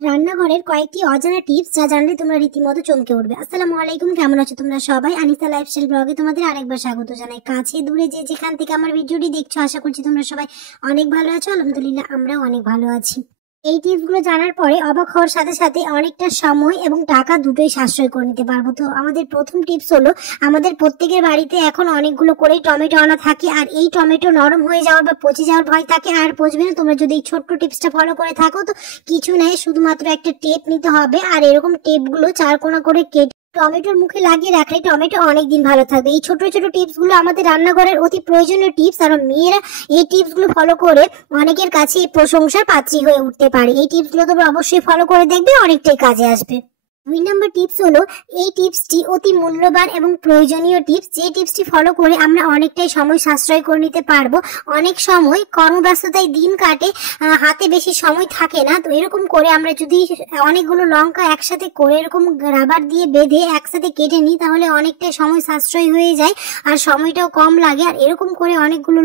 রান্নাঘরের কয়েকটি অজানা টিপস যা জানলে তোমরা রীতিমতো চমকে উঠবে। আসসালামু আলাইকুম, কেমন আছো তোমরা সবাই? আনিসা লাইফস্টাইল ব্লগে তোমাদের আরেকবার স্বাগত জানাই। কাছে দূরে যে যেখান থেকে আমার ভিডিওটি দেখছো, আশা করছি তোমরা সবাই অনেক ভালো আছো। আলহামদুলিল্লাহ, আমরাও অনেক ভালো আছি। এই টিপসগুলো জানার পরে অবাক হওয়ার সাথে সাথে অনেকটা সময় এবং টাকা দুটোই সাশ্রয় করে নিতে পারবো। তো আমাদের প্রথম টিপস হলো, আমাদের প্রত্যেকের বাড়িতে এখন অনেকগুলো করে টমেটো আনা থাকে, আর এই টমেটো নরম হয়ে যাওয়ার বা পচে যাওয়ার ভয় থাকে। আর পচবে না, তোমরা যদি এই ছোট্ট টিপসটা ফলো করে থাকো তো কিছু নেই, শুধুমাত্র একটা টেপ নিতে হবে, আর এরকম টেপগুলো চারকোনা করে কেটে টমেটোর মুখে লাগিয়ে রাখলে টমেটো অনেকদিন ভালো থাকবে। এই ছোট ছোট টিপস গুলো আমাদের রান্নাঘরের অতি প্রয়োজনীয় টিপস, আর মেয়েরা এই টিপস গুলো ফলো করে অনেকের কাছে প্রশংসার পাত্রী হয়ে উঠতে পারে। এই টিপস গুলো তোমরা অবশ্যই ফলো করে দেখবে, অনেকটাই কাজে আসবে। 2 নম্বর টিপস হলো, এই টিপসটি অতি মূল্যবান এবং প্রয়োজনীয় টিপস, যে টিপসটি ফলো করে আমরা অনেকটাই সময় সাশ্রয় করে নিতে পারবো। অনেক সময় কর্মব্যস্ততায় দিন কাটে, হাতে বেশি সময় থাকে না। তো এরকম করে আমরা যদি অনেকগুলো লঙ্কা একসাথে করে এরকম রাবার দিয়ে বেঁধে একসাথে কেটে নিই, তাহলে অনেকটাই সময় সাশ্রয় হয়ে যায় আর সময়টাও কম লাগে। আর এরকম করে অনেকগুলো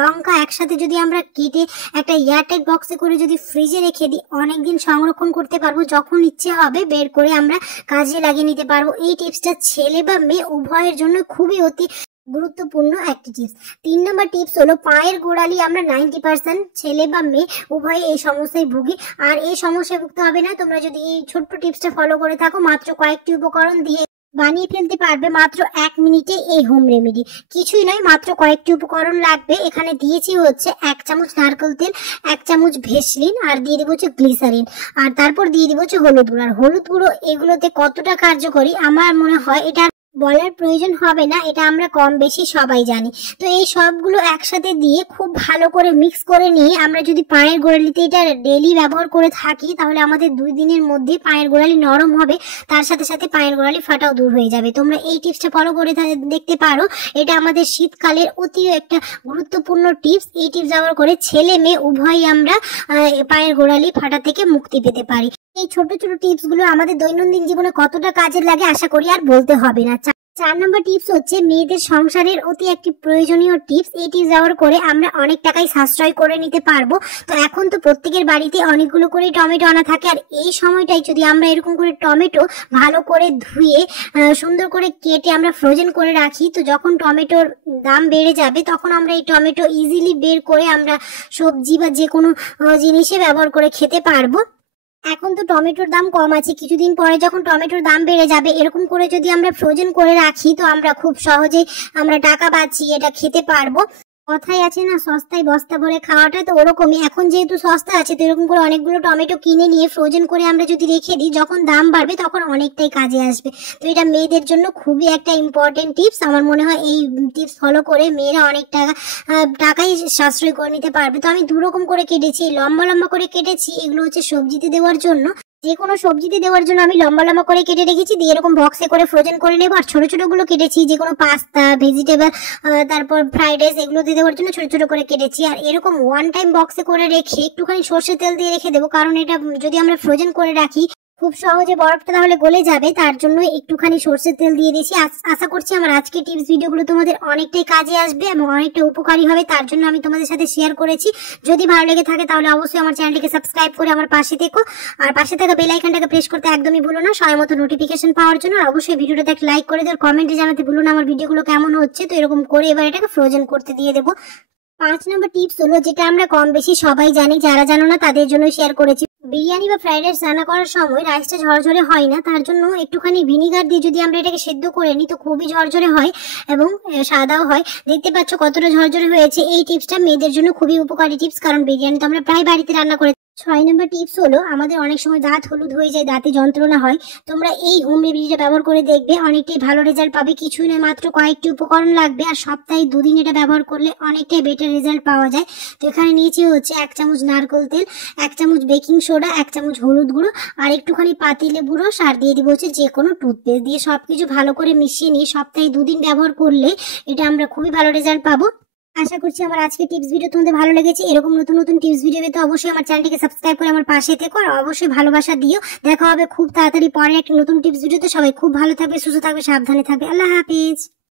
লঙ্কা একসাথে যদি আমরা কেটে একটা এয়ারটাইট বক্সে করে যদি ফ্রিজে রেখে দিই, অনেকদিন সংরক্ষণ করতে পারবো। যখন ইচ্ছে হবে বের করে আমরা কাজে লাগিয়ে নিতে পারবো। এই টিপসটা ছেলে বা মেয়ে উভয়ের জন্য খুবই অতি গুরুত্বপূর্ণ একটি টিপস। 3 নম্বর টিপস হলো, পায়ের গোড়ালি আমরা 90% ছেলে বা মেয়ে উভয়ে এই সমস্যায় ভুগি। আর এই সমস্যায় ভুগতে হবে না, তোমরা যদি এই ছোট্ট টিপসটা ফলো করে থাকো, মাত্র কয়েকটি উপকরণ দিয়ে বানিয়ে ফেলতে পারবে মাত্র 1 মিনিটে এই হোম রেমেডি। কিছুই নয়, মাত্র কয়েকটি উপকরণ লাগবে। এখানে দিয়েছি হচ্ছে 1 চামচ নারকেল তেল, 1 চামচ ভেসলিন, আর দিয়ে দিব হচ্ছে গ্লিসারিন, আর তারপর দিয়ে দিব হচ্ছে হলুদ গুঁড়ো। আর হলুদ গুঁড়ো এগুলোতে কতটা কার্যকরী আমার মনে হয় এটা বলার প্রয়োজন হবে না, এটা আমরা কম বেশি সবাই জানি। তো এই সবগুলো একসাথে দিয়ে খুব ভালো করে মিক্স করে নিয়ে আমরা যদি পায়ের গোড়ালিতে এটা ডেইলি ব্যবহার করে থাকি, তাহলে আমাদের 2 দিনের মধ্যে পায়ের গোড়ালি নরম হবে, তার সাথে সাথে পায়ের গোড়ালি ফাটাও দূর হয়ে যাবে। তোমরা এই টিপসটা ফলো করে দেখতে পারো। এটা আমাদের শীতকালের অতি একটা গুরুত্বপূর্ণ টিপস। এই টিপস ব্যবহার করে ছেলে মেয়ে উভয়ই আমরা পায়ের গোড়ালি ফাটা থেকে মুক্তি পেতে পারি। এই ছোট ছোট টিপস গুলো আমাদের দৈনন্দিন জীবনে কতটা কাজে লাগে আশা করি আর বলতে হবে না। 4 নম্বর টিপস হচ্ছে, মেয়েদের সংসারের অতি একটি প্রয়োজনীয় টিপস। এই টিপস ব্যবহার করে আমরা অনেক টাকাই সাশ্রয় করে নিতে পারবো। তো এখন তো প্রত্যেকের বাড়িতে অনেকগুলো করে টমেটো আনা থাকে, আর এই সময়টাই যদি আমরা এরকম করে টমেটো ভালো করে ধুয়ে সুন্দর করে কেটে আমরা ফ্রোজেন করে রাখি, তো যখন টমেটোর দাম বেড়ে যাবে তখন আমরা এই টমেটো ইজিলি বের করে আমরা সবজি বা যে কোনো জিনিসে ব্যবহার করে খেতে পারবো। এখন তো টমেটোর দাম কম আছে, কিছুদিন পরে যখন টমেটোর দাম বেড়ে যাবে, এরকম করে যদি আমরা ফ্রোজেন করে রাখি, তো আমরা খুব সহজেই আমরা টাকা বাঁচিয়ে এটা খেতে পারবো। কথাই আছে না, সস্তায় বস্তা ভরে খাওয়াটা, তো ওরকমই এখন যেহেতু সস্তা আছে, তো এরকম করে অনেকগুলো টমেটো কিনে নিয়ে ফ্রোজেন করে আমরা যদি রেখে দিই, যখন দাম বাড়বে তখন অনেকটাই কাজে আসবে। তো এটা মেয়েদের জন্য খুবই একটা ইম্পর্টেন্ট টিপস। আমার মনে হয় এই টিপস ফলো করে মেয়েরা অনেক টাকাই সাশ্রয় করে নিতে পারবে। তো আমি 2 রকম করে কেটেছি, লম্বা লম্বা করে কেটেছি, এগুলো হচ্ছে সবজিতে দেওয়ার জন্য। যে কোনো সবজিতে দেওয়ার জন্য আমি লম্বা লম্বা করে কেটে রেখেছি, দিয়ে এরকম বক্সে করে ফ্রোজেন করে নেবো। আর ছোট ছোট গুলো কেটেছি যে কোনো পাস্তা, ভেজিটেবল, তারপর ফ্রাইড রাইস এগুলোতে দেওয়ার জন্য ছোট ছোট করে কেটেছি। আর এরকম 1 টাইম বক্সে করে রেখে একটুখানি সর্ষের তেল দিয়ে রেখে দেবো, কারণ এটা যদি আমরা ফ্রোজেন করে রাখি খুব সহজে বরফটা তাহলে গলে যাবে, তার জন্য একটুখানি সর্ষের তেল দিয়ে দিয়েছি। আশা করছি আমার আজকের টিপস ভিডিওগুলো তোমাদের অনেকটাই কাজে আসবে এবং অনেকটা উপকারী হবে, তার জন্য আমি তোমাদের সাথে শেয়ার করেছি। যদি ভালো লেগে থাকে তাহলে অবশ্যই আমার চ্যানেলটিকে সাবস্ক্রাইব করে আমার পাশে থেকো, আর পাশে থাকা বেল আইকনটাকে প্রেস করতে একদমই ভুলো না সময় মতো নোটিফিকেশন পাওয়ার জন্য। আর অবশ্যই ভিডিওটাতে একটা লাইক করে দেওয়ার, কমেন্টে জানাতে ভুলো না আমার ভিডিওগুলো কেমন হচ্ছে। তো এরকম করে এবার এটাকে ফ্রোজেন করতে দিয়ে দেবো। 5 নম্বর টিপস হলো, যেটা আমরা কম বেশি সবাই জানি, যারা জানো না তাদের জন্য শেয়ার করেছি। বিরিয়ানি বা ফ্রাইড রাইস রান্না করার সময় রাইসটা ঝরঝরে হয় না, তার জন্য একটুখানি ভিনিগার দিয়ে যদি আমরা এটাকে সেদ্ধ করে নিই, তো খুবই ঝরঝরে হয় এবং সাদাও হয়। দেখতে পাচ্ছ কতটা ঝরঝরে হয়েছে। এই টিপসটা মেয়েদের জন্য খুবই উপকারী টিপস, কারণ বিরিয়ানি তো আমরা প্রায় বাড়িতে রান্না করে। 6 নম্বর টিপস হলো, আমাদের অনেক সময় দাঁত হলুদ হয়ে যায়, দাঁতে যন্ত্রণা হয়। তোমরা এই হোম রেমেডিটা ব্যবহার করে দেখবে, অনেকটাই ভালো রেজাল্ট পাবে। কিছুই নয়, মাত্র কয়েকটি উপকরণ লাগবে, আর সপ্তাহে 2 দিন এটা ব্যবহার করলে অনেকটাই বেটার রেজাল্ট পাওয়া যায়। তো এখানে নিয়েছি হচ্ছে 1 চামচ নারকেল তেল, 1 চামচ বেকিং সোডা, 1 চামচ হলুদ গুঁড়ো, আর একটুখানি পাতিলেবু রস, আর দিয়ে দিব হচ্ছে যে কোনো টুথপেস্ট। দিয়ে সবকিছু ভালো করে মিশিয়ে নিয়ে সপ্তাহে 2 দিন ব্যবহার করলে এটা আমরা খুবই ভালো রেজাল্ট পাবো। আশা করছি আমার আজকের টিপস ভিডিও তোমাদের ভালো লেগেছে। এরকম নতুন নতুন টিপস ভিডিও পেতে অবশ্যই আমার চ্যানেলটিকে সাবস্ক্রাইব করে আমার পাশে থেকো, আর অবশ্যই ভালোবাসা দিও। দেখা হবে খুব তাড়াতাড়ি পরে একটা নতুন টিপস ভিডিওতে। সবাই খুব ভালো থাকবে, সুস্থ থাকবে, সাবধানে থাকবে। আল্লাহ হাফিজ।